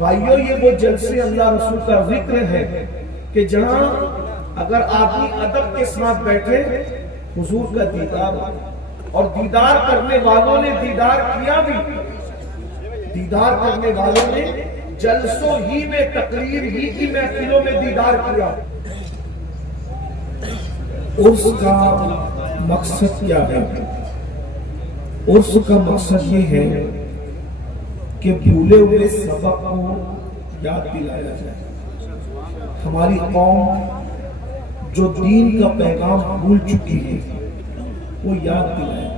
भाइयों, ये वो जलसे अल्लाह रसूल का जिक्र है कि जहां अगर आदमी अदब के साथ बैठे हुजूर का दीदार, और दीदार करने वालों ने दीदार किया भी, दीदार करने वालों ने जलसों ही में, तकरीर ही की महफिलों में दीदार किया। उर्स का मकसद क्या है? उर्स का मकसद ये है कि भूले हुए सबक को याद दिलाया जाए। हमारी कौम जो दीन का पैगाम भूल चुकी है वो याद दिलाया।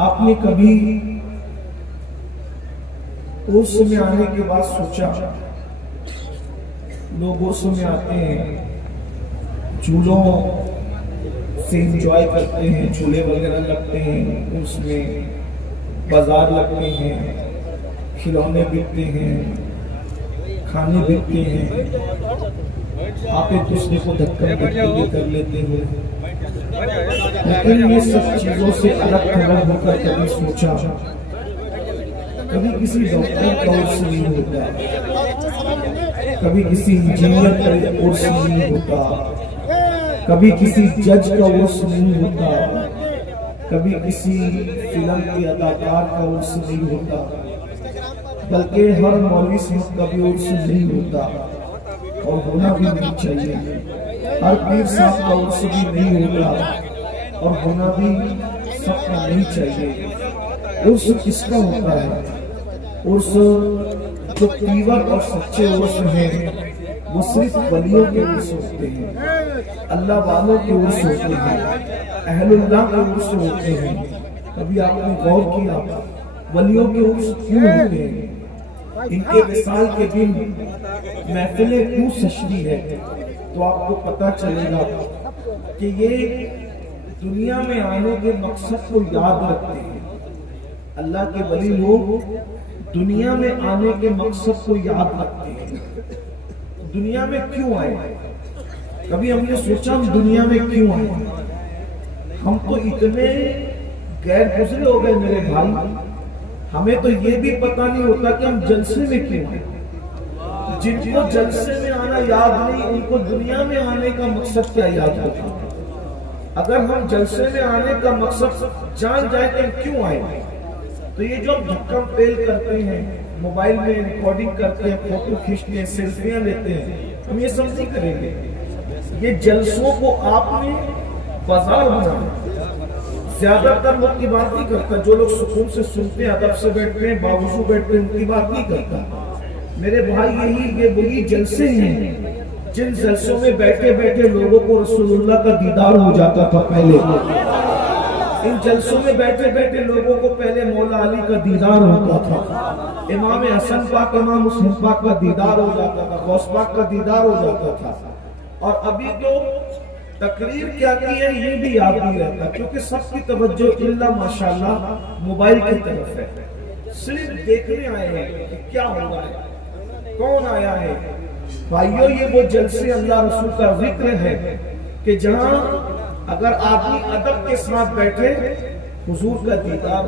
आपने कभी उर्स में आने के बाद सोचा, लोग उर्स में आते हैं, झूलों से एंजॉय करते हैं, झूले वगैरह लगते हैं, उसमें बाजार लगते हैं, खिलौने बिकते हैं, खाने बिकते हैं, आप एक दूसरे को धक्का कर लेते हो। लेकिन ये सब चीजों से अलग थलग होकर कभी सोचा, कभी किसी डॉक्टर का उर्स नहीं होता, कभी किसी इंजीनियर का उर्स नहीं होता, कभी किसी जज का उर्स नहीं होता, कभी किसी फिल्म के अदाकार का उर्स नहीं होता, बल्कि हर मौलवी साहब का भी उर्स नहीं होता और होना भी नहीं चाहिए। हर पीर साहब का उर्स भी नहीं होता और होना भी सबका नहीं चाहिए। उर्स किसका होता है? उर्स जो पीवर और सच्चे उर्स हैं वो सिर्फ वलियों के उर्स होते हैं, अल्लाह वालों के उर्स होते हैं, अहलुल्लाह के उर्स होते हैं। कभी आपने गौर किया वलियों के उर्स क्यों होते हैं? इनके विसाल के दिन महफिलें क्यों सजती है? तो आपको पता चलेगा कि ये दुनिया में आने के मकसद को याद रखते हैं। अल्लाह के वली लोग दुनिया में आने के मकसद को याद रखते हैं। दुनिया में क्यों आए? कभी हमने सोचा हम दुनिया में क्यों आए? हम तो इतने गैर गुजरे हो गए मेरे भाई, हमें तो ये भी पता नहीं होता कि हम जलसे में क्यों आए। जिनको जलसे में आना याद नहीं, उनको दुनिया में आने का मकसद क्या याद होता? अगर हम जलसे में आने का मकसद जान जाए कि हम क्यों आए, तो ये जो धक्कम पेल करते हैं, मोबाइल में रिकॉर्डिंग करते हैं, फोटो खींचते हैं, सेल्फियां लेते हैं, हम ये सब नहीं करेंगे। ये जलसों को आपने बाजार बनाना। ज्यादातर लोग की बात नहीं करता, जो लोग सुकून से सुनते हैं, अदब से बैठते हैं, बावजूद बैठते हैं, उनकी बात नहीं करता। मेरे भाई ये वही जलसे हैं जिन जलसों में बैठे बैठे लोगों को रसूलुल्लाह का दीदार हो जाता था। पहले इन जलसों में बैठे बैठे लोगों को पहले मौला अली का दीदार होता था, इमाम हसन पाक, इमाम हुसैन पाक का दीदार हो जाता था, गौस पाक का दीदार हो जाता था। और अभी तो तकरीर क्या की है ये भी याद नहीं रहता, क्योंकि सबकी तवज्जो इल्ला माशाअल्लाह मोबाइल की तरफ है। सिर्फ देखने आए हैं कि क्या हो रहा है, कौन आया है। भाइयों, ये वो जलसे अल्लाह रसूल का जिक्र है कि जहां अगर आदमी अदब के साथ बैठे हुजूर का दीदार,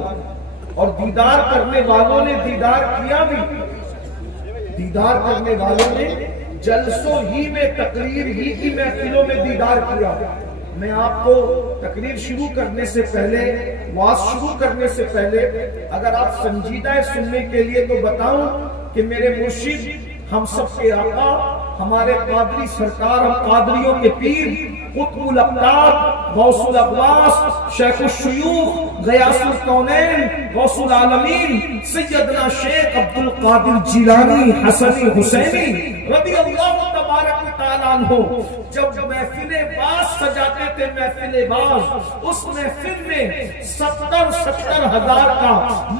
और दीदार करने वालों ने दीदार किया भी, दीदार करने वालों ने जलसों ही में, तकरीर ही की महफिलों में दीदार किया। मैं आपको तकरीर शुरू करने से पहले, वाज शुरू करने से पहले, अगर आप संजीदा है सुनने के लिए, तो बताऊं कि मेरे मुर्शिद, हम सब के आका, हमारे कादरी सरकार, हम कादरियों के पीर, कुतुबुल अक़ताब, गौसुल अक़वास, शेखुल शुयूख, गयासुल कौनैन, गौसुल आलमीन, सैयदना शेख अब्दुल कादिर जिलानी हसनी हुसैनी रज़ियल्लाहु तबारक तआला अन्हु जब महफिले बाज सजाते थे, महफिले बाज, उस महफिल में 70 हजार का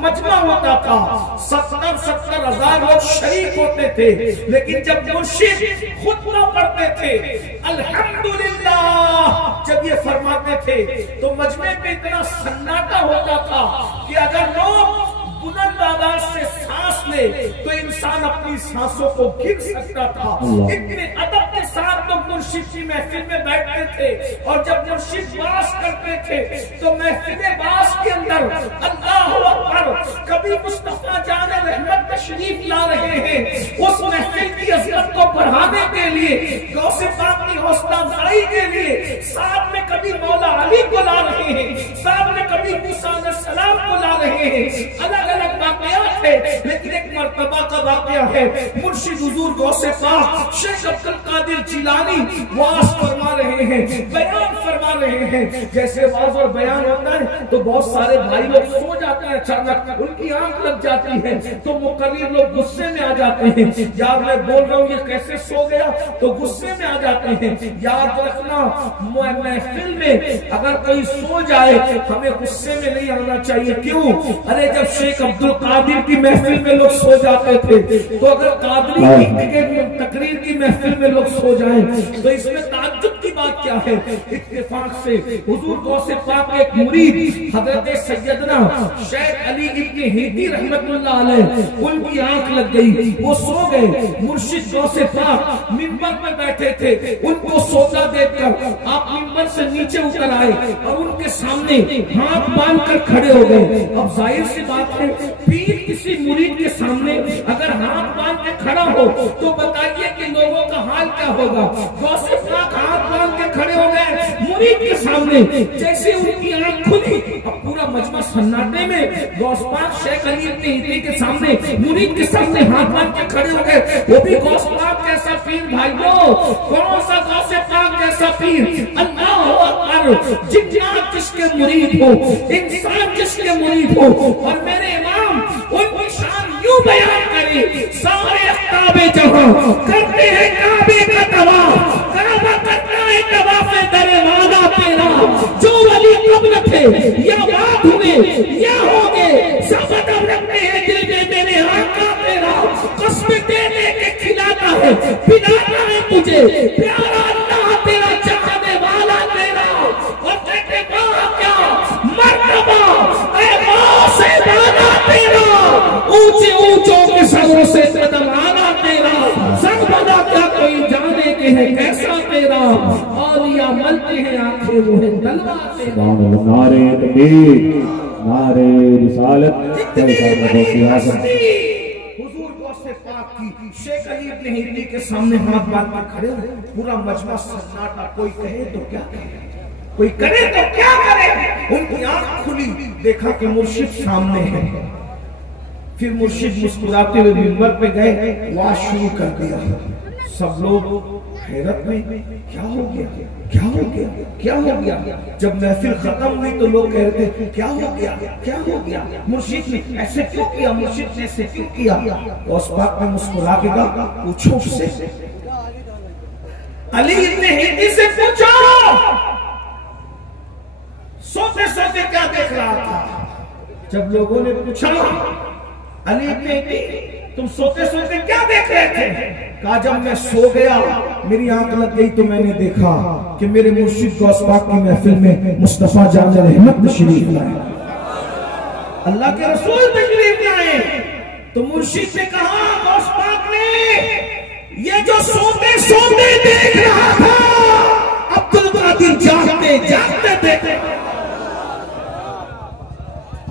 मजमा होता था, 70 हजार लोग शरीक होते थे। लेकिन जब मुर्शिद खुतबा पढ़ते थे, अल्हम्दुलिल्लाह जब ये फरमाते थे, तो मजमे पे इतना सन्नाटा होता था कि अगर लोग बुलंद आवाज से सांस ले तो इंसान अपनी सांसों को गिन सकता था। इतने अदब के साथ लोग मुर्शिद की महफिल में बैठते थे, और जब मुर्शिद बास करते थे तो महफिल बास के अंदर अल्लाहु अकबर, कभी मुस्तफा जान रहमत तशरीफ ला उस महफिल की अज़मत को बढ़ाने के लिए, गौसे पाक की हौसला अफजाई के लिए साथ में कभी मौला अली को ला रहे हैं, साथ में कभी मूसा अलैहिस्सलाम को ला रहे हैं। अलग अलग वाक़यात है, लेकिन एक मर्तबा का वाक़या है। मुर्शिद हुजूर गौसे पाक शेख अब्दुल कादिर जिलानी वाज फरमा रहे हैं, बयान फरमा रहे हैं। जैसे वाज और बयान होता है तो बहुत सारे भाई लोग सो जाते हैं, अचानक उनकी आंख लग जाती है तो मुकर्रिर लोग गुस्से में आ जाते हैं, यार मैं बोल रहा हूँ ये कैसे सो गया, तो गुस्से में आ जाते हैं। याद रखना, महफिल में अगर कोई सो जाए हमें गुस्से में नहीं आना चाहिए। क्यों? अरे जब शेख अब्दुल कादिर की महफिल में लोग सो जाते थे, तो अगर कादरी की तकरीर की महफिल में लोग सो जाएं तो इसमें ताज्जुब की बात क्या है। इत्तेफाक से हुजूर गौसे पाक के एक मुरीद हजरत सैयदना शेख अली इब्न हिंदी रहमतुल्लाह अलैह, उनकी आंख लग गई, वो सो गए। मुर्शिद गौसे पाक मिंबर में बैठे थे, उनको सोता देखकर आप मिंबर से नीचे उतर आए और उनके सामने हाथ बांध कर खड़े हो गए। अब जाहिर सी बात है, पीर किसी मुरीद के सामने अगर हाथ बांध के खड़ा हो तो बताइए कि लोगों का हाल क्या होगा। गौसे पाक हाथ बांध के खड़े हो गए मुरीद के सामने, जैसे उनकी आंख खुली, अब पूरा मजमा सन्नाटे में गौस पाक शेख अली इब्न हिंदी के सामने, मुरीद के सामने हाथ बांध के खड़े हो गए। वो भी गौस पाक जैसा पीर भाइयों, कौन सा गौसे पाक जैसा पीर, अल्लाह अकबर। जिन्नात जिसके मुरीद हो, इंसान जिसके मुरीद हो, और मेरे इमाम उनकी शान यूं बयान करे, सारे अख्ताबे जहां करते हैं काबे का तवाफ, काबा करता है तवाफ़े दरवाज़ा तेरा। जो वली कब्ल थे या बाद हुए या होंगे, सब अदब रखते हैं दिल में मेरे आका तेरा। कसम दे दे के खिलाता है, पिलाता है तुझे, प्यारा अल्लाह तेरा, चाहने वाला तेरा। और कहते क्या मर्तबा ऐ से दादा तेरा, ऊंचे ऊंचों के सरों से कदम आना तेरा। सब बना क्या कोई जाने के है कैसा तेरा, और या मलते हैं आंखें वो है तलवार तेरा। नारे तकबीर, नारे रिसालत, हुजूर गौसे पाक की शेख अली इब्न हिंदी के सामने हाथ बांध कर खड़े हो, पूरा मजमा सन्नाटा। कोई कहे तो क्या कहे, कोई करे तो क्या करे। उनकी आंख खुली, देखा कि मुर्शिद सामने है। फिर मुर्शिद मुस्कुराते हुए मिंबर पे गए, वाज शुरू कर दिया। सब लोग हैरत में, क्या हो गया, क्या हो गया, क्या हो गया। जब महफिल खत्म हुई तो लोग कह रहे थे क्या हो गया, क्या हो गया, मुर्शिद ने ऐसे क्यों किया, मुर्शिद ने ऐसे क्यों किया। उस बात में मुस्कुरा के कहा, पूछो उससे, अली इब्न हिंदी से पूछो, सोते सोते क्या देख रहा था। जब लोगों ने पूछा अली इब्न हिंदी तुम सोते सोते क्या देख रहे थे, कहा जब मैं सो गया मेरी आंख लग गई तो मैंने देखा कि मेरे मुर्शिद गौस पाक की महफिल में मुस्तफा जान रहमत तशरीफ लाए, अल्लाह के रसूल तशरीफ लाए। तो मुर्शिद ने कहा गौस पाक ने, ये जो सोते सोते देख रहा था अब्दुल कादिर जागते जागते देख।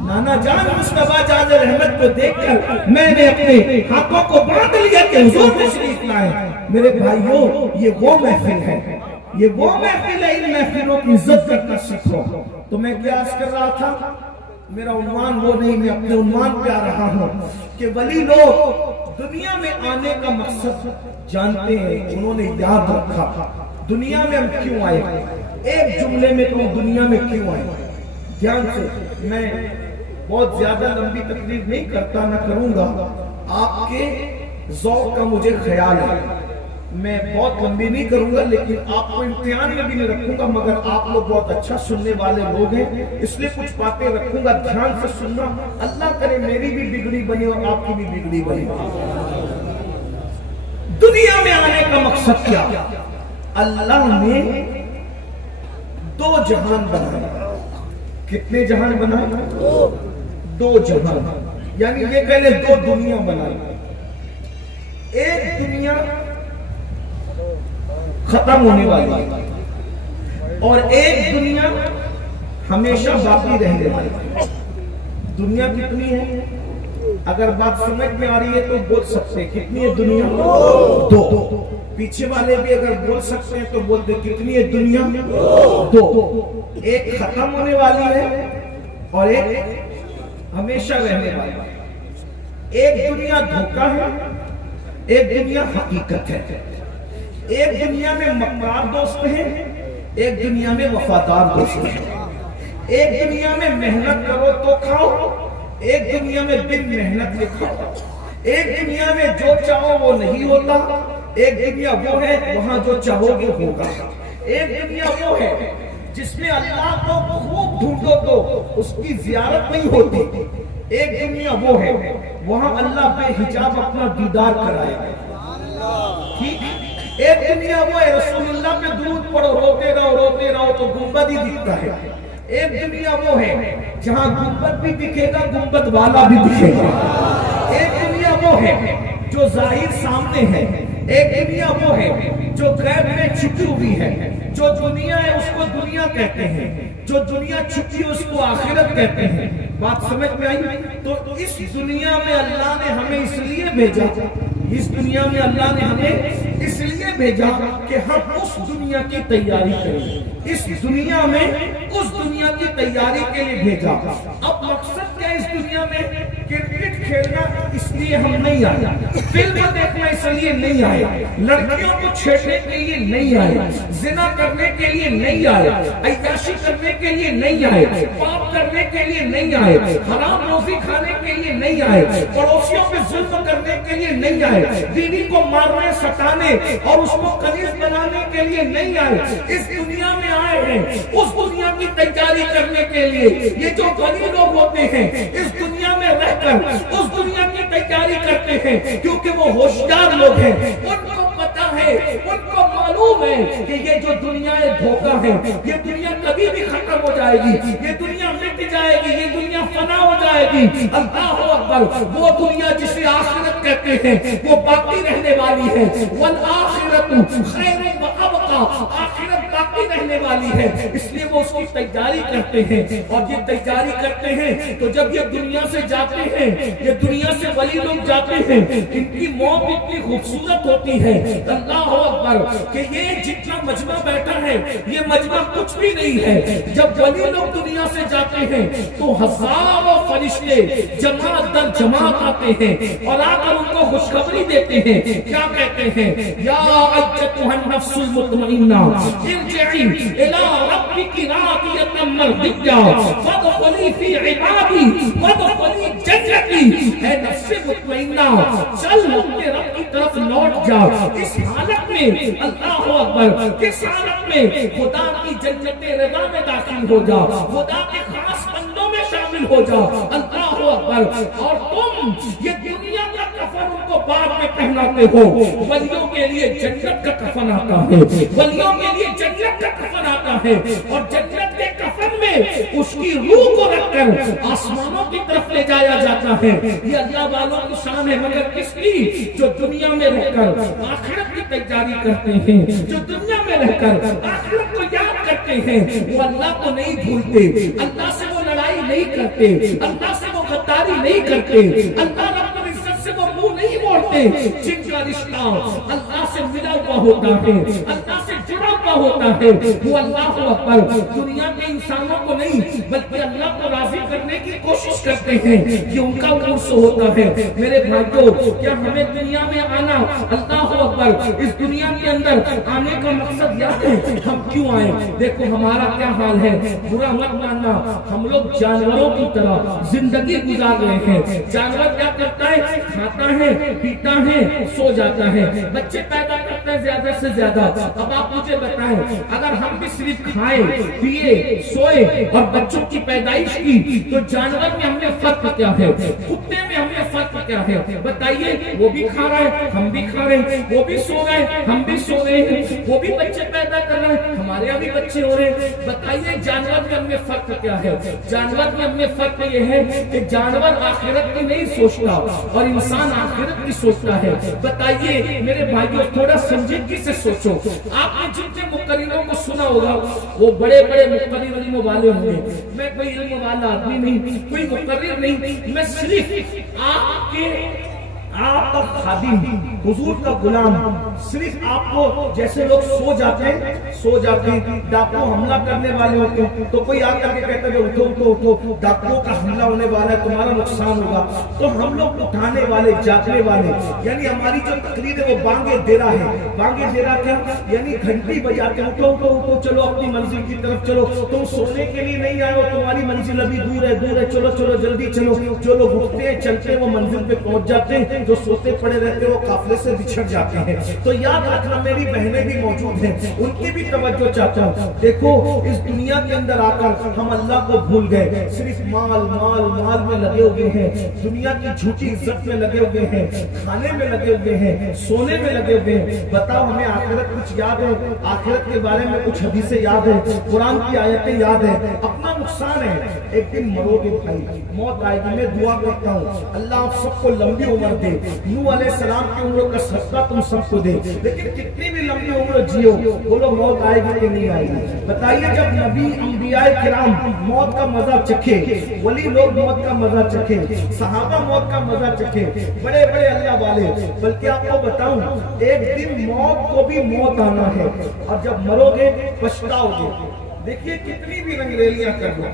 नाना जान मुस्तफा जान रहमत को देखकर मैंने अपने हाथों को बांध लिया कि हुजूर तशरीफ लाए। मेरे भाइयों, ये वो महफिल है, ये वो महफिल है, इन महफिलों की इज्जत करना सीखो। तो मैं क्या कर रहा था, मेरा उन्वान वो नहीं, मैं अपने उन्वान पे आ रहा हूँ कि वली लोग दुनिया में आने का मकसद जानते हैं, उन्होंने याद रखा दुनिया में हम क्यों आए। एक जुमले में कहूं दुनिया में क्यों आए, ध्यान से। मैं बहुत ज्यादा लंबी तकरीर नहीं करता, न करूंगा, आपके ज़ौक़ का मुझे ख्याल है, मैं बहुत लंबी नहीं करूंगा, लेकिन आपको इम्तिहान में भी नहीं रखूंगा। मगर आप लोग बहुत अच्छा सुनने वाले लोग हैं, इसलिए कुछ बातें रखूंगा, ध्यान से सुनना। अल्लाह करे मेरी भी बिगड़ी बने और आपकी भी बिगड़ी बने। दुनिया में आने का मकसद क्या, अल्लाह ने दो जहान बनाए। कितने जहान बनाए, दो जहान, यानी ये कह ले दो दुनिया बनाई। एक दुनिया खत्म होने वाली है और एक दुनिया हमेशा बाकी रहने वाली है। दुनिया कितनी है, अगर बात समझ में आ रही है तो बोल सकते हैं कितनी है दुनिया? दो। पीछे वाले भी अगर बोल सकते हैं तो बोल दे कितनी है दुनिया? दो। एक खत्म होने वाली है और एक हमेशा रहने वाली है। एक दुनिया धोखा है, एक दुनिया हकीकत है। एक दुनिया में मक्कार दोस्त हैं, एक दुनिया में वफादार दोस्त हैं। एक दुनिया में मेहनत करो तो खाओ, एक दुनिया में बिन मेहनत के खाओ। एक दुनिया में जो चाहो वो नहीं होता, एक दुनिया वो है वहां जो चाहोगे होगा। एक दुनिया वो है जिसमें अल्लाह को खूब ढूंढो तो उसकी जियारत नहीं होती। एक दुनिया वो है वहां अल्लाह बेहिजाब अपना दीदार कराएगा। ठीक। एक दुनिया वो है रसूलुल्लाह पे दुरूद पढ़ो, रोते रहो तो गुंबद ही दिखता है। एक दुनिया वो है जहां गुंबद भी दिखेगा, गुंबद वाला भी दिखेगा। एक दुनिया वो है जो जाहिर सामने है, एक दुनिया वो है जो गैब में छुपी हुई है। जो दुनिया है उसको दुनिया कहते हैं, जो दुनिया छुपी है उसको आखिरत कहते हैं। बात समझ में आई? तो इस दुनिया में अल्लाह ने हमें इसलिए भेजा, इस दुनिया में अल्लाह ने हमें इसलिए भेजा कि हम उस दुनिया की तैयारी करें। इस दुनिया में उस दुनिया की तैयारी के लिए भेजा। अब मकसद क्या है इस दुनिया में? क्रिकेट खेलना इसलिए हम नहीं आए, फिल्म देखना इसलिए नहीं आए, लड़कियों को छेड़ने के लिए नहीं आए, जिना करने के लिए नहीं आए, अय्याशी करने के लिए नहीं आए, पाप करने के लिए नहीं आए, हराम रोजी खाने के लिए नहीं आए, पड़ोसियों पे जुल्म करने के लिए नहीं आए, दीदी को मारने सताने और उसको कनीज बनाने के लिए नहीं आए। इस दुनिया में आए हैं उस दुनिया की तैयारी करने के लिए। ये जो गरीब लोग होते हैं इस दुनिया में रहकर उस दुनिया की तैयारी करते हैं, क्योंकि वो होशियार लोग हैं। उनको पता है, उनको मालूम है कि ये जो दुनिया है धोखा है, ये दुनिया कभी भी खत्म हो जाएगी, ये दुनिया मिट जाएगी, ये दुनिया फना हो जाएगी। अल्लाहु अकबर। वो दुनिया जिसे आखिरत कहते हैं वो बाकी रहने वाली है। वल आखिरतु खैरुन व अबका। आखिरत बाकी रहने वाली है, इसलिए वो उसकी तैयारी करते हैं। और ये तैयारी करते हैं तो जब ये दुनिया से जाते हैं, ये दुनिया से वली लोग जाते हैं, इनकी मौत इतनी खूबसूरत होती है अल्लाहु अकबर कि ये जितना मजमा बैठा है ये मजमा कुछ भी नहीं है। जब वली लोग दुनिया से जाते हैं तो हजारों फरिश्ते जमात दर जमात आते हैं और आकर उनको खुशखबरी देते हैं। क्या कहते हैं? या अय्यतुहन नफ्सुल मुतमइन्ना इरजिई इला रब्बिकी रादियतन मर्दिया फदखुली फी इबादी वदखुली जन्नती। है नफ्स मुतमइन्ना, चल अपने रब की तरफ लौट जा। इस हालत में अल्लाहु अकबर, किस हालत में? खुदा की जन्नते रज़ा में दाखिल हो जा, खुदा के खास बंदों में शामिल हो जा। अल्लाहु अकबर। और तुम ये दुनिया का कफन उनको बाद में पहनाते हो। वलियों के लिए जन्नत का कफन आता है, वलियों के लिए जन्नत का कफन आता है। और जन्नत के कफन में उसकी रूह को रखकर आसमानों की तरफ ले जाया जाता है। ये अल्लाह वालों की शान है। मगर किसकी? जो दुनिया में रहकर आखिरत की तैयारी करते हैं, जो दुनिया में रहकर आखिरत को याद करते हैं, वो अल्लाह को नहीं भूलते, अल्लाह से वो लड़ाई नहीं करते, अल्लाह से वो गद्दारी नहीं करते, अल्लाह रब्बुल इज्जत से वो मुंह नहीं मोड़ते। जिनका रिश्ता अल्लाह से मिला हुआ होता है, अल्लाह से जुड़ा हुआ होता है, वो अल्लाह अकबर दुनिया के इंसानों को नहीं बल्कि अल्लाह को राजी करने की कोशिश करते हैं। ये उनका उर्स होता है। मेरे भाइयों, क्या हमें दुनिया में आना, अल्लाह अकबर, इस दुनिया के अंदर आने का मकसद यह है हम क्यों आए? देखो हमारा क्या हाल है, बुरा मत मानना, हम लोग जानवरों की तरह जिंदगी गुजार रहे हैं। जानवर क्या करता है? खाता है, पीता है, सो जाता है, बच्चे पैदा करता है ज्यादा से ज्यादा। अब आप मुझे बताएं, अगर हम भी सिर्फ खाए, पिए, सोए और बच्चों की पैदाइश की, तो जानवर में हमने फर्क क्या है? कुत्ते में हमने फर्क क्या है? बताइए, वो भी खा रहा है, हम भी खा रहे हैं, वो भी सो रहे हैं, हम भी सो रहे हैं, वो भी बच्चे पैदा कर रहे हैं, हमारे यहाँ भी बच्चे हो रहे हैं। बताइए जानवर में हमें फर्क क्या है? जानवर में हमें फर्क ये है कि जानवर आखिरत की नहीं सोचता और इंसान आखिरत की सोचता है। बताइए मेरे भाइयों, थोड़ा संजीदगी से सोचो। आपने जितने मुकर्रिरों को सुना होगा वो बड़े बड़े मुकर्रिर इल्म वाले होंगे। मैं कोई इल्म वाला आदमी नहीं, कोई मुकर्रिर नहीं, मैं सिर्फ आपका खादिम, हुजूर का गुलाम। सिर्फ आपको जैसे लोग सो जाते हैं, डाकुओं हमला करने वाले होते हैं, तो कोई आकर के कहता है उठो उठो उठो, डाकुओं का हमला होने वाला है, तुम्हारा नुकसान होगा, तो हम लोग उठाने वाले, जागने वाले, यानी हमारी जो तकरीर है वो बांगे देरा है। बांगे देरा क्या? यानी घंटी बजाते, उठो उठो उठो, चलो अपनी मंजिल की तरफ चलो, तुम सोने के लिए नहीं आए हो, तुम्हारी मंजिल अभी दूर है, चलो चलो जल्दी चलो। जो लोग उठते हैं, चलते हैं, वो मंजिल पे पहुंच जाते हैं, जो सोते पड़े रहते हैं वो काफिले से बिछड़ जाते हैं। तो याद रखना, मेरी बहनें भी मौजूद हैं, उनकी भी तवज्जो चाहता हूँ। देखो, इस दुनिया के अंदर आकर हम अल्लाह को भूल गए, सिर्फ माल माल माल में लगे हुए हैं, दुनिया की झूठी इज्जत में लगे हुए हैं, खाने में लगे हुए हैं, सोने में लगे हुए हैं। बताओ, हमें आखिरत कुछ याद है? आखिरत के बारे में कुछ हदीसें याद है, कुरान की आयतें याद है? अपना नुकसान है, एक दिन मरोगे भाई, मौत आएगी। मैं दुआ करता हूँ अल्लाह आप सबको लंबी उम्र दे, नूह अलैहिस्सलाम की उम्र का सदका तुम सबको दे, लेकिन कितनी भी लंबी उम्र जियो, बोलो मौत आएगी कि नहीं आएगी? बताइए, जब नबी अंबियाए किराम मौत का मजा चखे, वली लोग मौत का मजा चखे, सहाबा मौत का मजा चखे, बड़े बड़े अल्लाह वाले, बल्कि आपको बताऊं एक दिन मौत को भी मौत आना है, और जब मरोगे पछताओगे। देखिए, कितनी भी रंगरेलियां कर लो,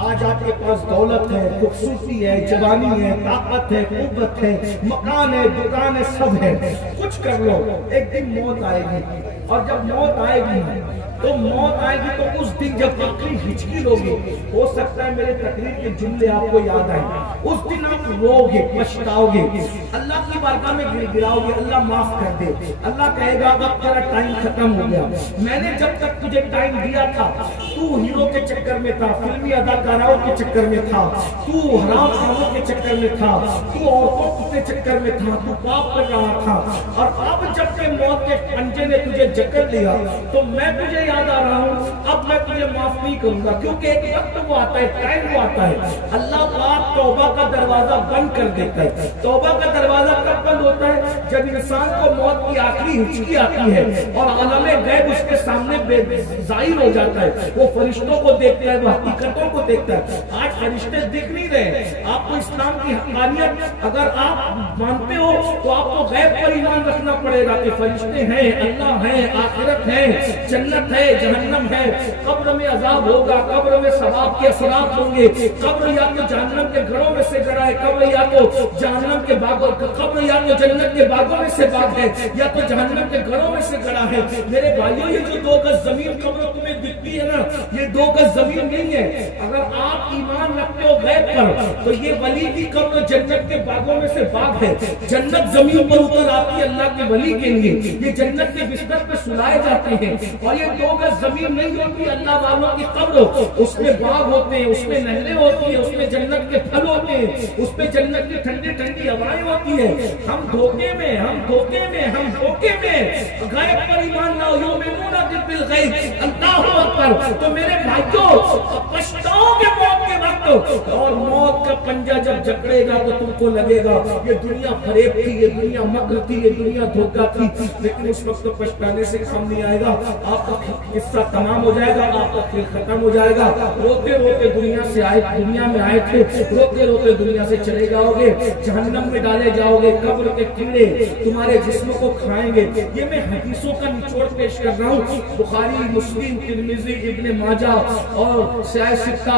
आज आपके पास दौलत है, खूबसूरती है, जवानी है, ताकत है, कुव्वत है, मकान है, दुकान है, सब है, कुछ कर लो, एक दिन मौत आएगी। और जब मौत आएगी तो उस दिन जब आखिरी हिचकी लोगे, हो सकता है मेरे तकरीर के जुमले आपको याद आए, उस दिन आप रोगे, पछताओगे, अल्लाह की बारगाह में गिराओगे, अल्लाह माफ कर दे। अल्लाह कहेगा अब तेरा टाइम खत्म हो गया, मैंने जब तक तुझे टाइम दिया था, तू हीरो के चक्कर में था, फिल्मी अदाकाराओं के चक्कर में था, तू हराम खानों के चक्कर में था, तू औरतों के चक्कर में था, तू पाप कर रहा था, और अब जब के मौत के पंजे ने तुझे जकड़ लिया तो मैं तुझे याद आ रहा हूँ, अब मैं तुझे माफ नहीं करूंगा, क्योंकि एक वक्त वो आता है, टाइम वो आता है, अल्लाह पाक तौबा का दरवाजा बंद कर देता है। तौबा का दरवाजा कब बंद होता है? जब इंसान को मौत की आखिरी हिचकी आती है और आलमे गैब उसके सामने जाहिर हो जाता है, वो फरिश्तों को देखता है, वो हकीकतों को देखता है। आज फरिश्ते दिख नहीं रहे। आपको इस्लाम की हक़ानियत अगर आप मानते हो तो आपको गैब पर ईमान रखना पड़ेगा कि फरिश्ते हैं, अल्लाह है, आखिरत है, जन्नत है, जहन्नम है, कब्र में अजाब होगा, कब्र में सवाब के असरात होंगे, कब्र या तो जहन्नम के घरों में से गड़ा है, कब्र या तो जहन्नम के बागों, कब्र या तो जन्नत के बागों में से बाग है, या तो जहन्नम के घरों में से गड़ा है। मेरे भाइयों, ये जो 2 गज जमीन कब्र तुम्हें दिखती है ना, ये 2 गज जमीन नहीं है। अगर आप ईमान रखते हो गैब पर तो ये वली की कब्र जन्नत के बागों में से बाग है। जन्नत जमीन पर उतर आती है अल्लाह के वली के लिए, ये जन्नत के बिस्तर पे सुलाए जाते हैं, और ये 2 गज जमीन नहीं होती अल्लाह वालों की कब्र, उसमें बाग होते हैं, उसमें नहरें होती है, उसमें जन्नत के फल होते हैं, उसमें जन्नत की ठंडी ठंडी हवाएं होती है। हम धोखे में गैब पर ईमान लाओ, युमिनूना बिल गैब, अल्लाहु अकबर। तो मेरे भाइयों, पछताओगे मौत के वक्त, और मौत का पंजा जब जकड़ेगा तो तुमको लगेगा ये दुनिया फरेब थी, ये दुनिया मक्र थी, ये दुनिया धोखा थी, लेकिन उस वक्त तो पछताने से काम नहीं आएगा। आपका किस्सा तमाम हो जाएगा, आपका खेल खत्म हो जाएगा। रोते रोते दुनिया में आए थे, रोते रोते दुनिया से चले जाओगे, जहन्नम में डाले जाओगे, कब्र के कीड़े तुम्हारे जिस्म को खाएंगे। ये मैं हदीसों का निचोड़ पेश कर रहा हूँ, बुखारी, मुस्लिम, तिरमिज़ी, इब्ने माजा और सित्ता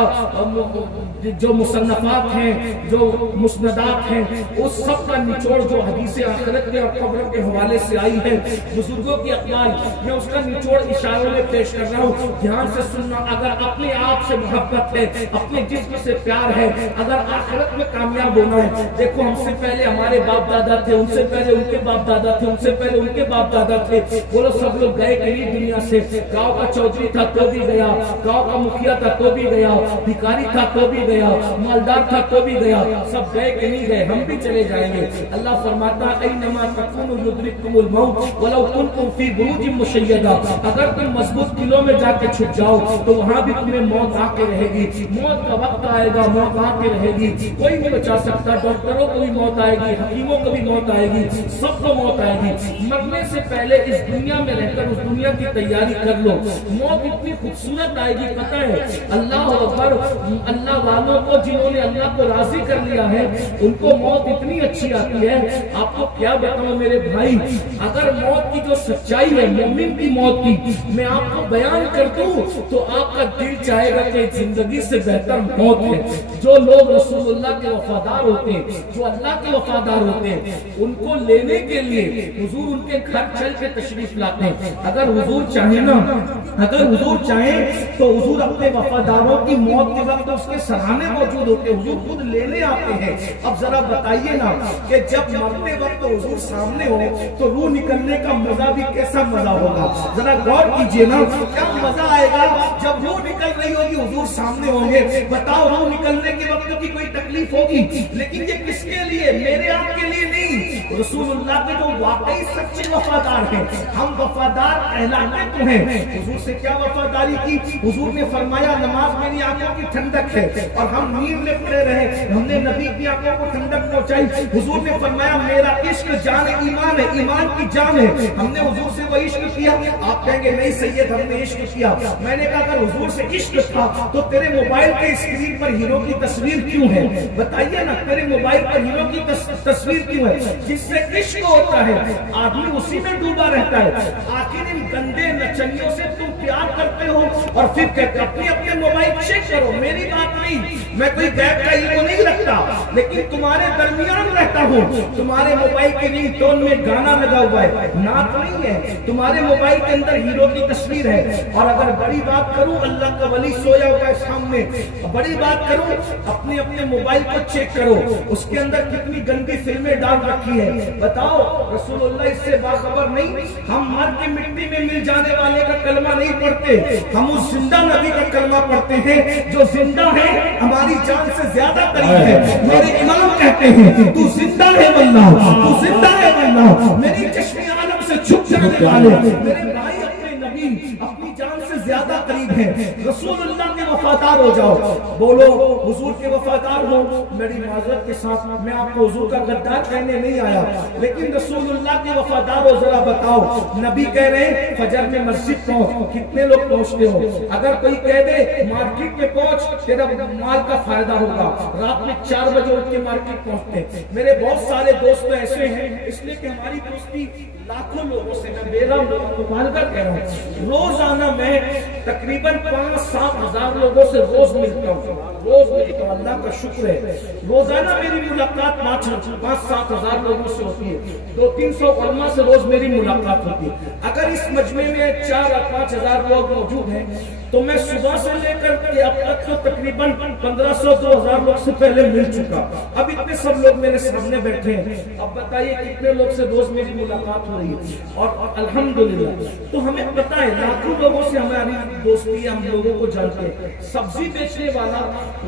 जो मुसन्नफात हैं, जो मुस्नदात हैं, उस सब का निचोड़ जो हदीसे आखिरत के और कब्र के हवाले से आई है, बुजुर्गों की अक़वाल, मैं उसका निचोड़ इशारों में पेश कर रहा हूँ। ध्यान से सुनना। अगर अपने आप से मोहब्बत है, अपने जिस्म से प्यार है, अगर आखिरत में कामयाब होना है, देखो हमसे पहले हमारे बाप दादा थे, उनसे पहले उनके बाप दादा थे, उनसे पहले उनके बाप दादा थे, बोलो सब लोग गए कहीं दुनिया से। गाँव का चौधरी था तो भी गया, गाँव का मुखिया था तो भी गया, भिखारी था तो भी गया, मालदार था तो भी गया, सब गए कि नहीं गए, हम भी चले जाएंगे। अल्लाह फरमाता है ऐनमा तकुनु युद्रिकुमुल मौत वलौ कुंतुम फी बुरूजिन मुशय्यदा, अगर तुम मजबूत किलों में जाके छुप जाओ तो वहां भी तुम्हें मौत आके रहेगी। मौत का वक्त आएगा, मौत आके रहेगी, कोई नहीं बचा सकता। डॉक्टरों को भी मौत आएगी, हकीमों को भी मौत आएगी, सबको मौत आएगी। मरने से पहले इस दुनिया में रहकर उस दुनिया की तैयारी कर लो। मौत इतनी खूबसूरत आएगी, पता है अल्लाह अकबर, अल्लाह वालों को जिन्होंने अल्लाह को राजी कर लिया है उनको मौत इतनी अच्छी आती है। आपको क्या बताऊं मेरे भाई, अगर मौत की जो सच्चाई है मोमिन की मौत की मैं आपको बयान कर दूं तो आपका दिल चाहेगा कि जिंदगी से बेहतर मौत है। जो लोग रसूलुल्लाह के वफादार होते हैं, जो अल्लाह के वफादार होते हैं, उनको लेने के लिए हुजूर उनके घर चल के तशरीफ लाते हैं। अगर हुजूर चाहे ना, अगर हुजूर चाहे तो हुजूर अपने वफादारों की मौत के वक्त उसके सराहने मौजूद होते हैं, हुजूर खुद लेने आते हैं। अब जरा बताइए ना कि जब मरते वक्त हुजूर सामने हो तो रूह निकलने का मजा भी कैसा मजा होगा। जरा गौर कीजिए ना, क्या मजा आएगा जब रूह निकल रही होगी, हुजूर सामने होंगे। बताओ रूह निकलने के वक्त की कोई तकलीफ होगी, लेकिन ये किसके लिए, मेरे आपके लिए नहीं, रसूलुल्लाह के जो वाकई सच्चे वफादार हैं। हम वफादार कहलाते तो हैं। हुजूर से क्या वफादारी की, हुजूर ने फरमाया नमाज मेरी आंखों की ठंडक है, और हम नींद में पड़े रहे, हमने नबी की आंखों को ठंडक पहुंचाई। हुजूर ने फरमाया मेरा इश्क जान ईमान है, ईमान की जान है, हमने हुजूर से वो इश्क किया। आप कहेंगे नहीं सैयद हमने इश्क किया। मैंने कहा अगर हुजूर से इश्क था तो तेरे मोबाइल के स्क्रीन पर हीरो की तस्वीर क्यों है, बताइए ना, तेरे मोबाइल पर हीरो की तस्वीर क्यों है। जिससे इश्क होता है आदमी उसी में डूबा रहता है। आखिर इन गंदे नचनियों से तुम प्यार करते हो और फिर कहते अपने अपने मोबाइल चेक करो। मेरी बात नहीं, मैं कोई गैप का इल्म नहीं रखता, लेकिन तुम्हारे दरमियान रहता हूँ। तुम्हारे मोबाइल के रिंगटोन में गाना लगा हुआ है, नात नहीं है, तुम्हारे मोबाइल के अंदर हीरो की तस्वीर है। और अगर बड़ी बात करूं अल्लाह का वली सोया हुआ है सामने, बड़ी बात करूं अपने अपने मोबाइल को चेक करो, उसके अंदर कितनी गंदी फिल्में डाल रखी है। बताओ रसूलुल्लाह इससे बाखबर नहीं। हम मर के मिट्टी में मिल जाने वाले का कलमा नहीं पढ़ते, हम उस जिंदा नबी का कलमा पढ़ते हैं जो जिंदा है, हमारी जान से ज्यादा करीब है। मेरे इमाम कहते हैं तू जिंदा है वल्लाह, तू जिंदा है वल्लाह, मेरी चश्मे आलम से छुप जाने वाले मेरे भाई अपने नबी अपनी जान से ज्यादा करीब है। रसूलुल्लाह के वफादार हो जाओ। बोलो हुजूर के वफादार हो। मेरी माजरत के साथ मैं आपको हुजूर का गद्दार कहने नहीं आया, लेकिन रसूलुल्लाह के वफादार हो। जरा बताओ, नबी कह रहे हैं फजर में मस्जिद पहुंच, कितने लोग पहुंचते हो। अगर कोई कह दे मार्केट में पहुंच, तेरा माल का फायदा होगा, रात में 4 बजे उठ के मार्केट पहुंचते। मेरे बहुत सारे दोस्त ऐसे हैं, इसलिए कि हमारी दोस्ती लाखों लोगों से, मैं बेरा मुबालगा कह रहा हूँ। रोजाना मैं तकरीबन 5-7 हजार लोगों से रोज मिलता हूँ, रोज मिलता हूँ। अल्लाह का शुक्र है, रोजाना मेरी मुलाकात 5-7 हजार लोगों से होती है। 200-300 उलमा से रोज मेरी मुलाकात होती है। अगर इस मजमे में 4-5 हजार लोग मौजूद हैं तो मैं सुबह से लेकर के अब तक तो तकरीबन 1500-2000 लोग से पहले मिल चुका। अब इतने सब लोग मेरे सामने बैठे हैं। अब बताइए कितने लोग से रोज मेरी मुलाकात हो रही है। और अल्हम्दुलिल्लाह तो हमें पता है लाखों लोगों से हमारी दोस्ती, हम लोगों को जानते हैं। सब्जी बेचने वाला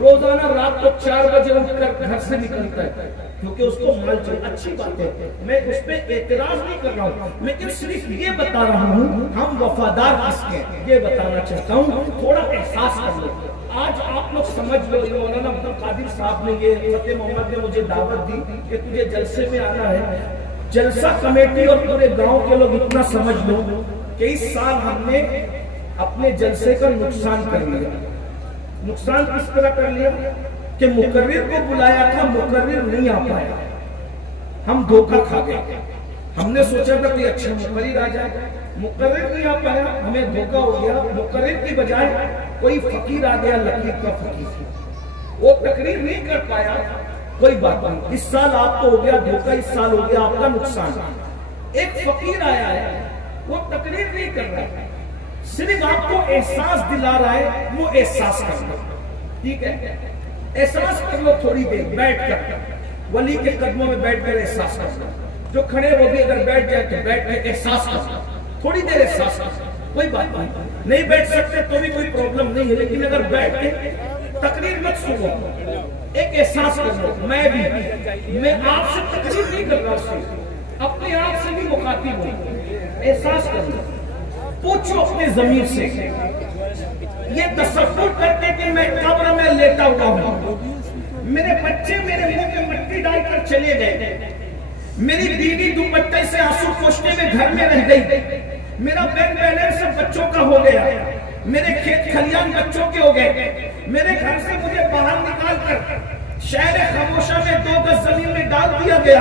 रोजाना रात को 4 बजे उठकर घर से निकलता है क्योंकि उसको माल चाहिए। अच्छी बात है, मैं उस पर एतराज नहीं कर रहा हूँ, लेकिन सिर्फ ये बता रहा हूँ हम वफादार किसके हैं, ये बताना चाहता हूँ। थोड़ा एहसास कर लो। आज आप लोग समझ लो, मौलाना अब्दुल कादिर साहब ने, ये फतेह मोहम्मद ने मुझे दावत दी कि तुझे जलसे में आना है। जलसा कमेटी और पूरे गांव के लोग इतना समझ लो कि इस साल हमने अपने जलसे का नुकसान कर लिया। नुकसान किस तरह कर लिया कि मुकर्रिर को बुलाया था, मुकर्रिर नहीं आ पाया, हम धोखा खा गए। हमने सोचा था कि अच्छा मुकर्रिर आ जाए, मुकर्रिर नहीं आ पाया, हमें धोखा हो गया। मुकर्रिर की बजाय कोई फकीर आ गया, लकीर का फकीर, वो तकरीर नहीं कर पाया। कोई बात नहीं, इस साल आपको हो गया धोखा, इस साल हो गया आपका नुकसान। एक फकीर आया है, वो तकरीर नहीं कर रहा है, सिर्फ आपको एहसास दिला रहा है, वो एहसास कर लो। ठीक है, एहसास कर लो थोड़ी देर बैठ कर, वली के कदमों में बैठ कर एहसास कर लो। जो खड़े वो भी अगर बैठ जाए तो बैठ कर एहसास कर लो, थोड़ी देर एहसास कर लो। कोई बात नहीं, नहीं बैठ सकते तो भी कोई प्रॉब्लम नहीं है, लेकिन अगर बैठ के तकरीर मत सुनो, एक एहसास करो। मैं आपसे तकरीर नहीं कर रहा हूं, अपने आप से भी मुखातिब हूं। एहसास करो, पूछो अपने ज़मीर से, ये तसव्वुर करके कि मैं कब्र में लेटा हुआ हूं, मेरे बच्चे मेरे मुंह में मिट्टी डालकर चले गए, मेरी बीवी दुपट्टे से आंसू पोंछने में घर में रह गई, मेरा बैंक बैलेंस सब बच्चों का हो गया, मेरे खेत खलियान बच्चों के हो गए, मेरे घर से मुझे बाहर निकाल कर शहर खामोशा में 2 गज जमीन में डाल दिया गया,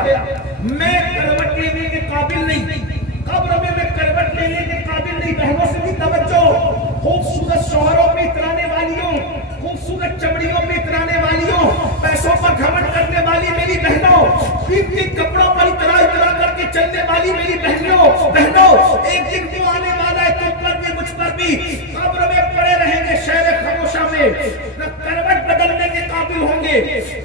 मैं करवट लेने के काबिल नहीं, कब्र में मैं करवट लेने के काबिल नहीं। बहनों से भी तवज्जो, खूबसूरत शोहरों पे इतराने वालियों, खूबसूरत चमड़ियों पे इतराने वालियों, पैसों पर घमंड करने वाली मेरी बहनों, कीमती कपड़ों पर इतरा इतरा करके चलने वाली मेरी बहनों, एक दिन तो आने वाला है तुम पर भी मुझ पर भी, कब्र में पड़े रहेंगे शहर खामोशा में, न करवट बदलने के काबिल होंगे,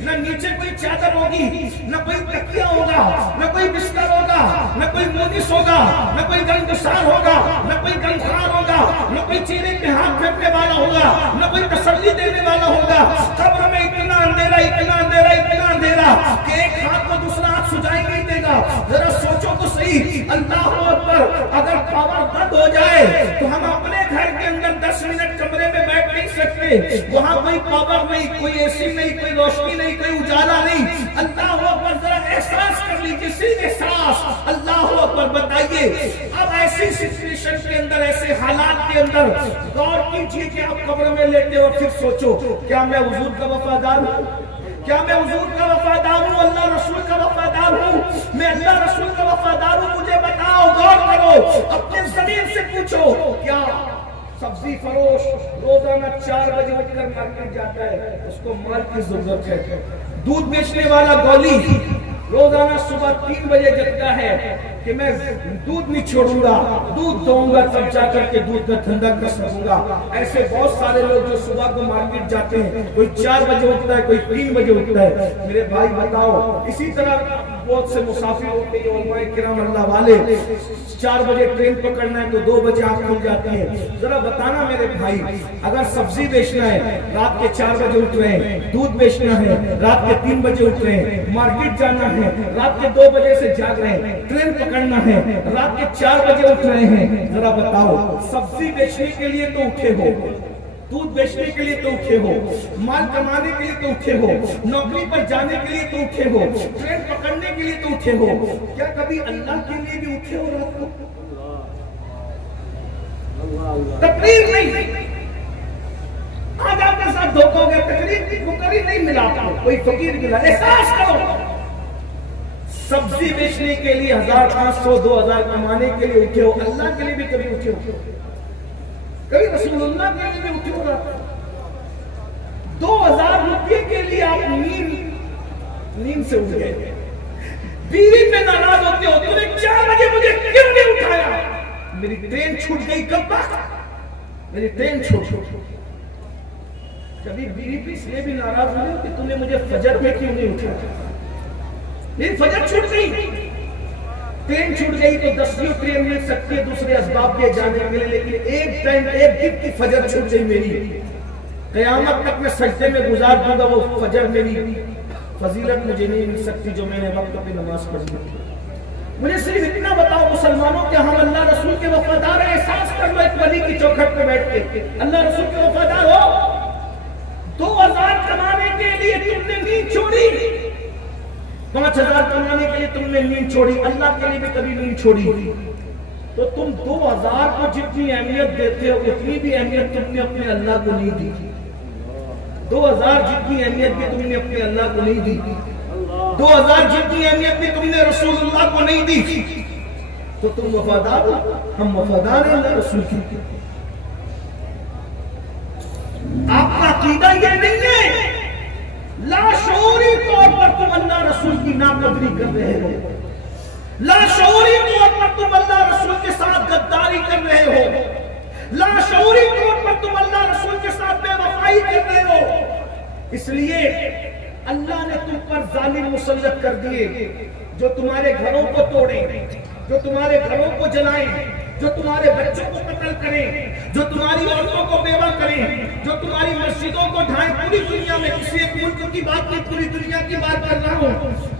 न नीचे कोई चादर होगी, न कोई तकिया होगा, न कोई बिस्तर होगा, न कोई मोनिस होगा, न कोई गमगुसार होगा, न कोई गमखार होगा, न कोई चेहरे पे हाथ फेंकने वाला होगा, न कोई तसल्ली देने वाला होगा। कब्र में इतना अंधेरा, इतना अंधेरा, इतना अंधेरा कि एक हाथ को दूसरा हाथ सुझाई नहीं देगा। जरा सोचो तो सही, अल्लाह अकबर, अगर पावर बंद हो जाए तो हम अपने घर के अंदर 10 मिनट कमरे में बैठ नहीं सकते, वहां कोई पावर नहीं, कोई एसी नहीं, कोई रोशनी नहीं, कोई उजाला नहीं। अल्लाह अकबर, जरा एहसास कर लीजिए, सिर्फ एहसास। अल्लाह अकबर, बताइए अब ऐसी सिचुएशन के अंदर, ऐसे हालात के अंदर गौर कीजिए कि आप कब्र में लेटे हो, फिर सोचो क्या मैं हुजूर का वफादार हूँ, क्या मैं हुजूर का वफादार हूँ, अल्लाह रसूल का वफादार हूँ, मैं अल्लाह रसूल का वफादार हूँ? मुझे बताओ, गौर करो, अपने जमीन से पूछो, क्या सब्जी फरोश रोजाना 4 बजे उठकर मार्केट जाता है, उसको माल की जरूरत है? दूध बेचने वाला गौली रोजाना सुबह 3 बजे जगता है कि मैं दूध नहीं छोड़ूंगा, दूध दूंगा तब जाकर के दूध का धंधा कर सकूंगा। ऐसे बहुत सारे लोग जो सुबह को मार्केट जाते हैं, कोई 4 बजे उठता है, कोई 3 बजे उठता है। मेरे भाई बताओ, इसी तरह बहुत से मुसाफिर होते हैं, उलमाए किराम अल्लाह वाले, 4 बजे ट्रेन पकड़ना है तो 2 बजे आंख खुल जाती है। जरा बताना मेरे भाई, अगर सब्जी बेचना है रात के 4 बजे उठ रहे हैं, दूध बेचना है रात के 3 बजे उठ रहे हैं, मार्केट जाना है रात के 2 बजे से जाग रहे हैं, ट्रेन पकड़ना है रात के 4 बजे उठ रहे हैं, जरा बताओ, सब्जी बेचने के लिए तो उठे हो, दूध बेचने के लिए तो उठे हो, माल कमाने के लिए तो उठे हो, नौकरी पर जाने के लिए तो उठे हो, ट्रेन पकड़ने के लिए तो उठे हो, क्या कभी अल्लाह के लिए भी उठे हो रात को? तकरीर नहीं, आज आपके साथ धोखा हो गया, तकरीर की मुकरी नहीं मिला, आपको कोई फकीर मिला। एहसास करो, सब्जी बेचने के लिए 1500 2000 कमाने के लिए उठे हो, अल्लाह के लिए भी कभी उठे हो? कभी रसूलुल्लाह के लिए भी उठे हो? 2000 रुपये के लिए आप नींद से उठ गए, बीवी पे नाराज होते हो, तूने 4 बजे मुझे क्यों नहीं उठाया, मेरी ट्रेन छूट गई, कब तक मेरी ट्रेन छूट। कभी बीवी पे इसलिए भी नाराज हुए कि तूने मुझे फजर में क्यों नहीं उठाया, मेरी फजर छूट गई, ट्रेन छूट गई तो 10वीं ट्रेन मिल सकती है दूसरे असबाब के जाने के लिए, लेकिन एक टाइम एक दिन की फजर छूट गई मेरी, कयामत तक मैं सजदे में गुजार दूंगा, वो फजर मेरी फजीलत मुझे नहीं मिल सकती जो मैंने वक्त पे नमाज पढ़ी। मुझे सिर्फ इतना बताओ मुसलमानों, क्या हम अल्लाह रसूल के वफादार हैं? एहसास कर लो एक वली की चौखट पे बैठ के, अल्लाह रसूल के वफादार हो? 2000 कमाने के लिए तुमने नींद छोड़ी, 5000 कमाने के लिए तुमने नींद छोड़ी, अल्लाह के लिए भी कभी नींद छोड़ी? तो तुम 2000 को जितनी अहमियत देते हो उतनी भी अहमियत तुमने अपने अल्लाह को नहीं दी। 2000 जितनी अहमियत भी तुमने अपने अल्लाह को नहीं दी, 2000 जितनी अहमियत भी तुमने रसूलुल्लाह को नहीं दी, तो तुम वफादार हो? हम वफादार हैं अल्लाह रसूल की। आपका अकीदा ये नहीं है, लाशऊरी तौर पर तुम अल्लाह रसूल की नाकदरी कर रहे हो, लाशऊरी तौर पर तुम अल्लाह रसूल के साथ गद्दारी कर रहे हो, लाशऊरी तौर पर तुम अल्लाह रसूल के साथ बेवफाई कर रहे हो। इसलिए अल्लाह ने तुम पर जालिम मुसल्लत कर दिए, जो तुम्हारे घरों को तोड़े, जो तुम्हारे घरों को जलाएं, जो तुम्हारे बच्चों को कत्ल करें, जो तुम्हारी औरतों को बेवा करें, जो तुम्हारी मस्जिदों को ढाएं। पूरी दुनिया में, किसी एक मुल्क की बात नहीं, पूरी दुनिया की बात कर रहा हूं।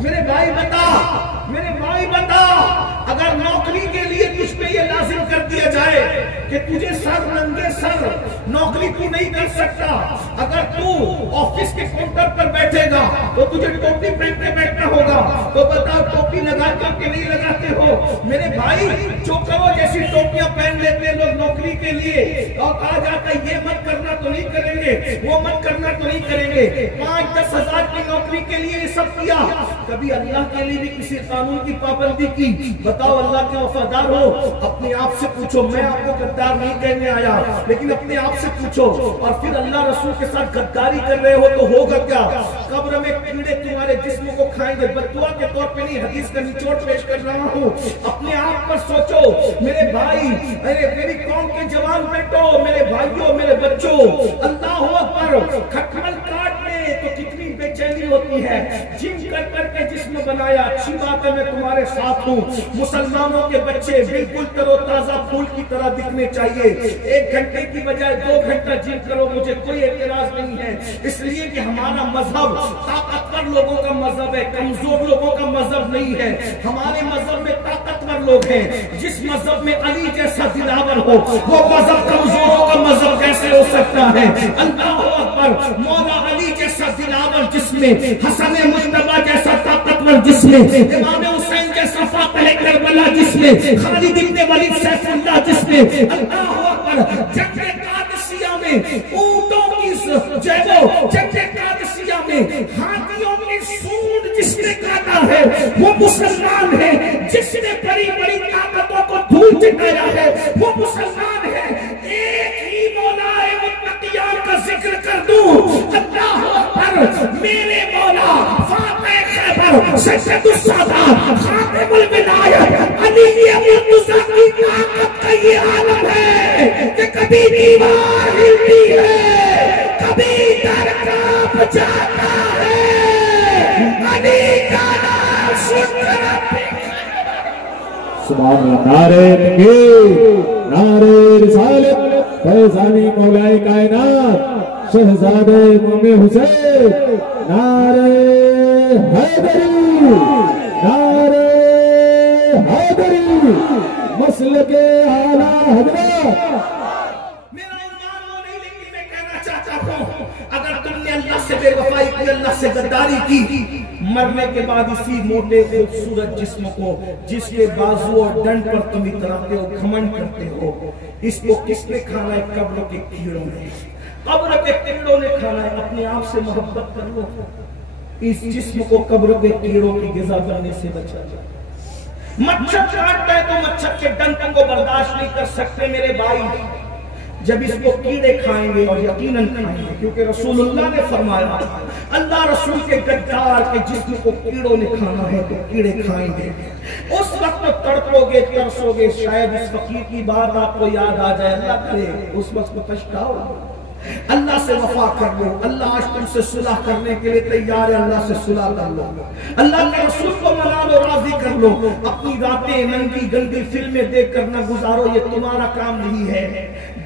मेरे भाई बता, अगर नौकरी के लिए तुझ पे ये लाजिम कर दिया जाए कि तुझे नंगे सर नौकरी तू नहीं कर सकता, अगर तू ऑफिस के काउंटर पर बैठेगा तो तुझे टोपी पहन के बैठना होगा, तो बताओ टोपी लगाते हो कि नहीं लगाते हो? मेरे भाई, जो करो जैसी टोपियां पहन लेते हैं लोग नौकरी के लिए, और कहा जाता है ये मत करना तो नहीं करेंगे, वो मत करना तो नहीं करेंगे। 5-10 हजार की नौकरी के लिए ये सब किया। कभी अल्लाह के लिए भी किसी कानून की पाबंदी की? बताओ, अल्लाह के वफादार हो, अपने आप से पूछो। मैं आपको गद्दार नहीं कहने आया, लेकिन अपने आप से पूछो। और फिर अल्लाह रसूल के साथ गद्दारी कर रहे हो तो होगा क्या? कब्र में कीड़े तुम्हारे जिस्म को खाएंगे। बददुआ के तौर पे नहीं, हदीस का निचोड़ पेश कर रहा हूँ। अपने आप पर सोचो मेरे भाई, अरे मेरी कौम के जवान बेटो, मेरे भाइयों, मेरे बच्चों, अल्लाह अकबर। खटमल काटने तो कितनी बेचैनी होती है। जिम कर करके जिस्म बनाया, अच्छी बात है, मैं तुम्हारे साथ हूँ। मुसलमानों के बच्चे बिल्कुल तरोताजा फूल की तरह दिखने चाहिए। 1 घंटे की बजाय 2 घंटा जिम करो, मुझे कोई एतराज नहीं है, इसलिए कि हमारा मजहब ताकतवर लोगों का मजहब है, कमजोर लोगों का मजहब नहीं है। हमारे मजहब में ताकतवर लोग हैं। जिस मजहब में अली जैसा दिलावर हो, वो मजहब कमजोरों का मजहब कैसे हो सकता है? अल्लाह अकबर। मौला अली जैसा दिलावर जिसमें, हसन मुज्तबा जैसा ताकतवर जिसमें, इमाम हुसैन जैसा फातिह करबला जिसमें, खालिद इब्न वलीद सैफुल्लाह जिसमें, अल्लाह अकबर। जंगे कादसिया में ऊंटों की जंगे कादसिया में हाथियों की सूंड जिसने काटा है वो मुसलमान है। जिसने बड़ी बड़ी ताकतों को धूल चटाया है वो मुसलमान है। एक ही मौला मुत्तकियां का जिक्र कर दूं, अल्लाह अकबर। मेरे मौला फातिह खैबर सैयदुस सादात खातिमुल विलायत अली मुर्तजा की ताकत का ये आलम है कि कभी दीवार हिलती है, कभी दर कांप जाता है। अली का नाम सुनकर सुभान अल्लाह। नारे तकबीर, नारे रिसालत, फैज़ानी मौलाए कायनात शहजादे इमाम हुसैन, नारे हैदरी, नारे हैदरी, मसलके आला हज़रत। अगर तुमने अल्लाह से बेवफाई की, अल्लाह से गद्दारी की, मरने के बाद इसी मोटे खूबसूरत जिस्म को, जिसके बाजू और डंड पर तुम इतराते हो, घमंड करते हो, इसको किसने खाना है? कब्र के कीड़ों ने, कब्र के कीड़ों ने खाना है। अपने आप से मोहब्बत कर लो, इस जिस्म को कब्र के कीड़ों की गिज़ा करने से बचा जाए। मच्छर काटता है तो मच्छर के डंक को बर्दाश्त नहीं कर सकते मेरे भाई। जब इसको कीड़े खाएंगे, और यकीनन खाएंगे, क्योंकि रसूलुल्लाह ने फरमाया, अल्लाह रसूल के गद्दार के जिस्म को कीड़ों ने खाना है तो कीड़े खाएंगे। उस वक्त तड़पोगे, तरसोगे। शायद इस फकीर की बात आपको याद आ जाए, अल्लाह करे उस वक्त पछताओ। अल्लाह से वफा कर लो। अल्लाह आज तुमसे सुलह करने के लिए तैयार है, अल्लाह से सुलह कर लो। अल्लाह के रसूल को मना लो, राजी कर लो। अपनी रातें नंगी गंदी फिल्में देख कर न गुजारो, ये तुम्हारा काम नहीं है।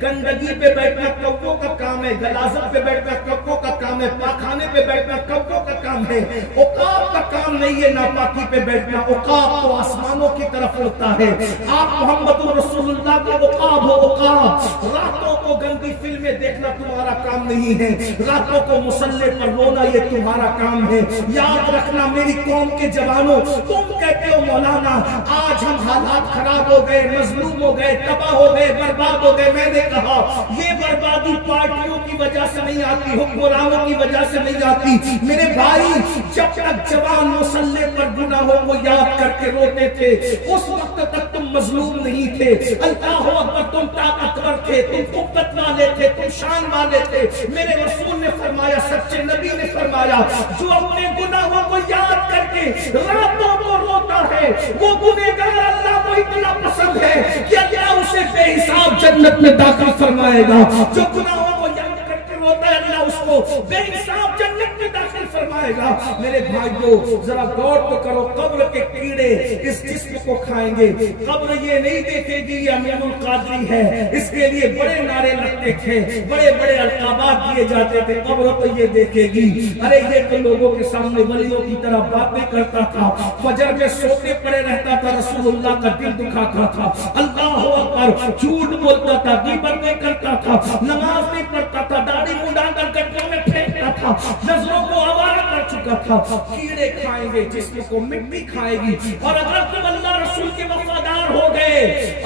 गंदगी पे बैठना कौवों का काम है, गलाजत पे बैठना कौवों का काम है, पाखाने पे बैठना कौवों का काम है। औकाफ का काम नहीं है नापाकी पे बैठना। औकाफ तो आसमानों की तरफ उड़ता है। आप मोहम्मद रसूलुल्लाह के औकाफ हो, औकाफ। रातों को गंदी फिल्में देखना तुम्हारा काम नहीं है, रातों को मुसल्ले पर रोना ये तुम्हारा काम है। याद रखना मेरी कौम के जवानों, तुम कहते हो मौलाना आज हम हालात खराब हो गए, मजलूम हो गए, तबाह हो गए, बर्बाद हो गए। मैंने कहा ये बर्बादी पार्टियों की वजह से नहीं आती, हुक्मरानों की वजह से नहीं आती। मेरे भाई, जब तक जवान मुसल्ले पर गुनाहों को याद करके रोते थे, उस वक्त तक तुम मजलूम नहीं थे। अल्लाह अकबर, तुम ताकतवर थे, तुम कुव्वत वाले थे, तुम शान वाले थे। मेरे रसूल ने फरमाया, सच्चे नबी ने फरमाया, जो अपने गुनाहों को याद करके रातों को रोता है, वो गुनहगार अल्लाह को इतना पसंद है कि अल्लाह उसे बेहिसाब जन्नत में दाखिल फरमाएगा। जो गुनाहों को याद करके रोता है, अल्लाह उसको बेहिसाब जन्नत में दाखिल फरमाएगा। खाएगा। मेरे भाइयों जरा गौर तो करो, कब्र के कीड़े इस जिस्म को खाएंगे। कब्र ये नहीं देखेगी ये अमीरुल कादरी है, इसके लिए बड़े नारे लगते थे, बड़े बड़े अलकाबात दिए जाते थे। कब्र तो ये देखेगी, अरे ये तो लोगों के सामने वलियों की तरह बातें करता था, फजर में सोते पड़े रहता था, रसूलुल्लाह का दिल दुखाता था, अल्लाह अकबर, झूठ बोलता था, गीबत नहीं करता था, नमाज नहीं पढ़ता था, दाढ़ी मुंडाकर गड्ढों में फेंकता था, नजरों को आवारा कर चुका था। कीड़े खाएंगे, जिस्म को मिट्टी खाएगी। और अगर तुम अल्लाह रसूल के वफादार हो गए,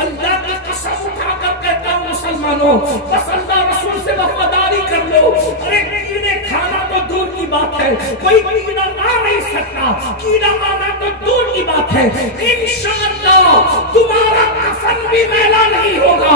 अल्लाह की कसम उठाकर कहता हूं मुसलमानों, बस अल्लाह रसूल से वफादारी कर लो। अरे कीड़े खाना तो दूर की बात है, कोई कीड़ा आ नहीं सकता, कीड़ा आना तो दूर की बात है। इंशाअल्लाह तुम्हारा कफन भी मैला नहीं होगा,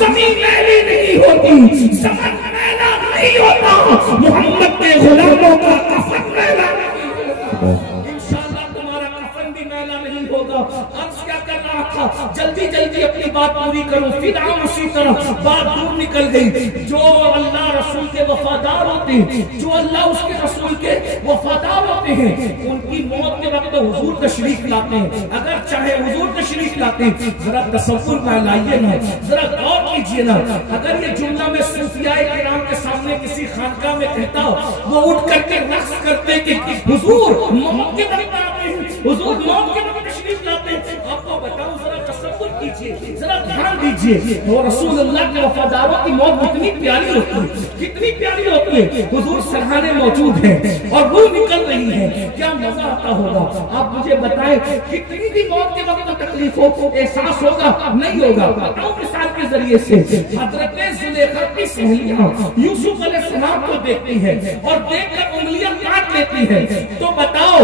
जमीन मैली नहीं होती, ज़मान मैला नहीं होता, मोहम्मद के गुलामों का कफन मैला नहीं होगा। इंशाअल्लाह तुम्हारा कफन भी मैला नहीं होगा। अर्ज़ क्या कर रहा था, जल्दी जल्दी अपनी बात पूरी करो। फिर उसी तरह बात दूर निकल गई। जो अल्लाह रसूल के वफादार होते हैं, जो अल्लाह उसके रसूल के वफादार होते हैं, उनकी मौत के वक्त तो हुजूर तशरीफ लाते हैं। अगर चाहे हुजूर तशरीफ लाते हैं, जरा तसव्वुर में लाइए ना, जरा गौर कीजिए ना। अगर ये जुमला में सूफियाए किराम के सामने किसी खानका में कहता हो, वो उठ करके रक्स करते कि हुजूर मौत के वक्त आते हैं, हुजूर मौत के वक्त तशरीफ लाते हैं। आपको बताऊं, जरा तसव्वुर कीजिए, जरा ध्यान दीजिए, वो रसूलुल्लाह के वफादारों की मौत कितनी प्यारी होती है, कितनी प्यारी होती है। हुजूर सरहाने मौजूद हैं और वो निकल रही है, क्या मजा आता होगा। आप मुझे बताएं, कितनी भी मौत के वक्त तकलीफों को एहसास होगा, नहीं होगा। बताओ मिसाल के जरिए से, हजरत जुलेखा की सहेलियां यूसुफ अलैहिस्सलाम को देखती है और देखकर उंगलियां काट लेती है। तो बताओ,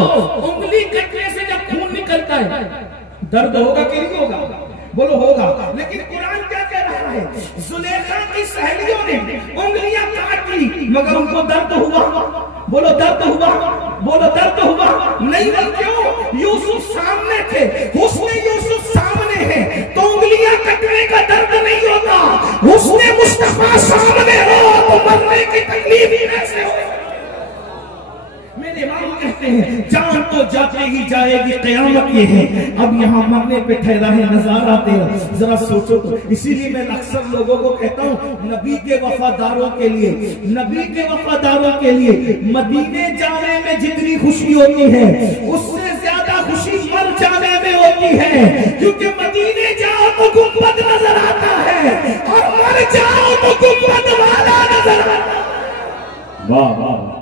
उंगली कटने से जब खून निकलता है, दर्द होगा कि नहीं होगा? बोलो होगा। लेकिन कुरान क्या कह रहा है, जुलेखा की सहेलियों ने उंगलियां काट ली मगर उनको दर्द हुआ। बोलो दर्द हुआ, बोलो दर्द हुआ नहीं। क्यों? यूसुफ सामने थे, हुस्ने यूसुफ सामने है तो उंगलियां कटने का दर्द नहीं होता। हुस्ने मुस्तफा सामने हो तो मरने की तकलीफ कैसे हो। मेरे इमाम कहते हैं, जान तो जाते ही जाएगी, कयामत ये है। अब यहाँ मरने पे ठहरा है नजारा तेरा, जरा सोचो तो। इसीलिए मैं अक्सर लोगों को कहता हूँ, नबी के वफादारों के लिए, नबी के वफादारों के लिए मदीने जाने में जितनी खुशी होती है, उससे ज्यादा खुशी मर जाने में होती है। क्योंकि मदीने जाओ तो गुंबद नजर आता है और मर जाओ तो गुंबद वाला नजर आता है। वाह वाह।